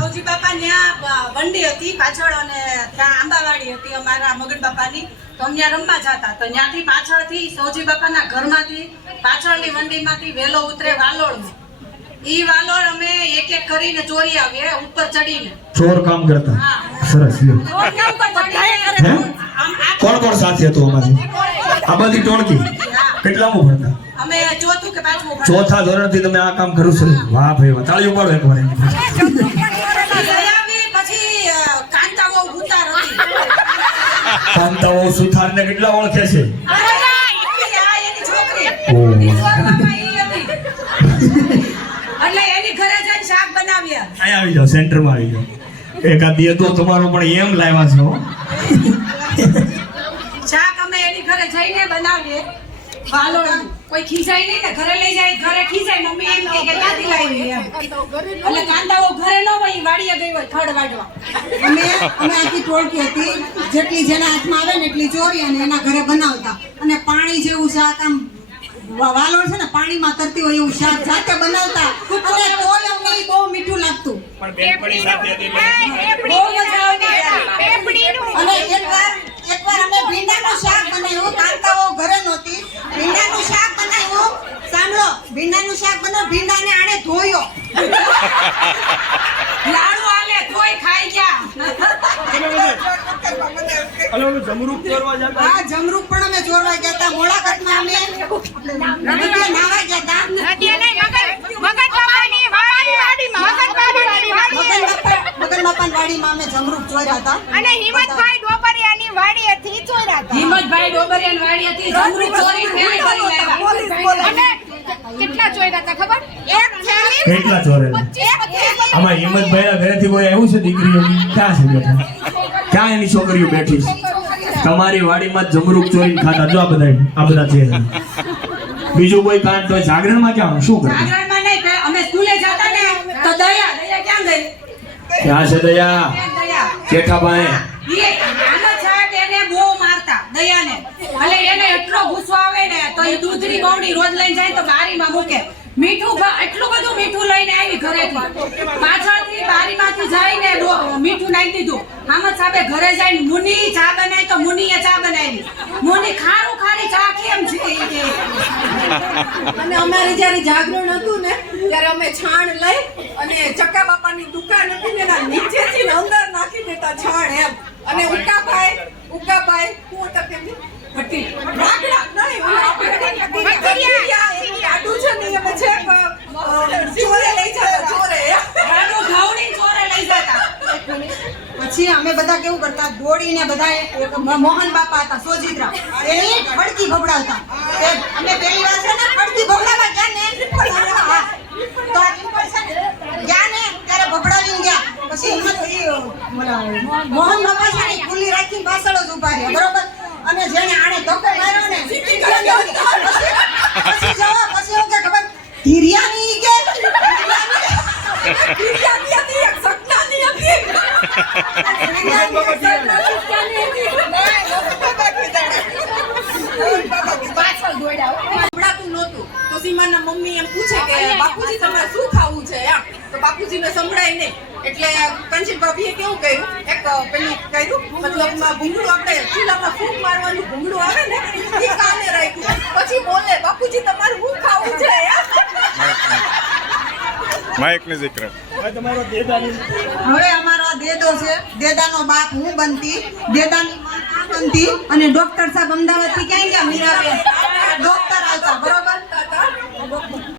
સૌજી બાપા ત્યાં વંડી હતી પાછળ અને ત્યાં આંબાવાડી હતી અમારા મગન બાપાની. તો અમે ત્યાં રમવા જતા તો ત્યાંથી પાછળથી સૌજી બાપાના ઘરમાંથી પાછળની વંડીમાંથી વેલો ઉતરે વાલોળમાં. ઈ વાલોળ અમે એક એક કરીને ચોરી આવીએ ઉપર ચડીને. ચોર કામ કરતા. સરસ. કોણ કોણ સાથે હતું અમારી આ બધી ટોળકી? કેટલામું ભણતા? અમે ચોથું કે પાંચમું. ચોથા ધોરણથી તમે આ કામ કરો છો? વાહ ભાઈ વાહ, તાળીઓ પાડો એકવાર. પછી કાંતાઓ ઉતાર હતી. કાંતાઓ સુથારને કેટલા ઓળખે છે? એની છોકરી એટલે એની ઘરે જઈને શાક બનાવ્યા. અહીં આવી જાઓ, સેન્ટરમાં આવી જાઓ. એકાદ દેતો તમારો પણ એમ લાવ્યા છો. શાક અમે એની ઘરે જઈને બનાવીએ. વાલોળ કોઈ ખીજાય નહીં ને, ઘરે લઈ જાય ઘરે ખીજાય. મમ્મી એમ કે ક્યાંથી લાવી એમ. એટલે કાંદાઓ ઘરે ન હોય, વાડીએ ગઈ હોય ખડ વાડવા. અમે આખી ટોળકી હતી, જેટલી જેના હાથમાં આવે ને એટલી ચોરી અને એના ઘરે બનાવતા. અને પાણી જેવું શાક આમ વાલોળ છે ને પાણીમાં તરતી હોય એવું શાક જાતે બનાવતા. અને તોય અમને બહુ મીઠું લાગતું. બહુ મજા આવતી. અને એકવાર અમે ભીંડાનું શાક બનાવ્યું. કાંતાઓ ઘરે નહોતી. ભીંડાનું શાક બનાવ્યું. સાંભળો, ભીંડાનું શાક બનાવ્યું. ભીંડાને આણે ધોયો. લાડુ આલે તોય ખાઈ ગયા. જમરૂક ચોરવા જતા. હા, જમરૂક પણ અમે ચોરવા ગયા હતા. મોળાઘાટમાં અમે નદીએ નાવા ગયા હતા. મગન બાપાની વાડીમાં અમે જમરૂક ચોર્યા હતા. અને હિંમતભાઈ ડોબરિયાની વાડી હતી ચોર્યા હતા. હિંમતભાઈ ડોબરિયાની વાડી હતી, જમરૂક ચોરી ફેરી કરી લાવ્યા. અને કેટલા ચોર્યા હતા ખબર? એક થેલી. કેટલા ચોરેલા? આમાં હિંમતભાઈ ઘરેથી કોઈ આવ્યું છે? દીકરીઓ ક્યાં છે બેઠા? ક્યાં એની છોકરીઓ બેઠી છે? તમારી વાડીમાં જમરૂક ચોરી ખાતા જો આ બધા છે. બીજું કોઈ કાંડ તો જાગરણમાં ક્યાં શું કરે? જાગરણમાં નહીં, અમે સ્કૂલે જતા ને તો દયા ક્યાં ગઈ? ક્યાં છે દયા? જેઠાભાઈ આનંદ સાહેબ એને બહુ મારતા દયાને. એટલે એને એટલો ગુસ્સો આવે ને તો એ દૂધની બવડી રોજ લઈને જાય તો બારીમાં મૂકે. મીઠું એટલું બધું મીઠું લઈને આવી ઘરેથી. પાછળથી બારીમાંથી જઈને મીઠું નાખી દીધું. આમદ સાહેબે ઘરે જઈને મુની ચા બનાવી તો મુનીએ ચા બનાવી. મુની ખારું ખારી ચા કેમ છે? અને અમારે જ્યારે જાગરણ હતું ને ત્યારે અમે છાણ લઈ અને ચક્કા બાપાની દુકાન હતી ને એના નીચેથી અંદર નાખી દેતા છાણ એમ. અને ઉકાભાઈ હું હતા કેમ રાગડા નહીં આડું છે ને અમે છે ચોરે લઈ જતા ચોરે લઈ જતા. પછી અમે બધા કેવું કરતા, દોડીને બધા મોહન બાપા હતા સોજિત્રા, એની ફડકી ભભડાવતા. અમે પહેલી વાર છે ને ફડકી ભભડાવવા ગયા ને તો ગયા ને ત્યારે ભભડાવીને ગયા. પછી મોહન બાપા છે ને ખુલ્લી રાખીને પાછળ જ ઉભા રહ્યા, બરોબર. અને જેને આને ધક્કો માર્યો ને પછી એવું કે ખબર ધીરિયાની કે સીમાના મમ્મી એમ પૂછે કે બાપુજી તમારે શું ખાવું છે એમ. તો બાપુજીને સંભળાય નહીં એટલે કંચન ભાભીએ કેવું કર્યું, એક પેલું કર્યું મતલબ ભૂંગળું આપણે ચૂલામાં ફૂંક મારવાનું ભૂંગળું આવે ને એ કાને રાખ્યું. પછી બોલે બાપુજી તમારે શું ખાવું છે માઇક ને જિક્ર. હવે અમારો દેદો છે, દેદાનો બાપ હું બનતી, દેદાની માં બનતી. અને ડોક્ટર સાહેબ અમદાવાદ થી ક્યાં ગયા? મીરાબેન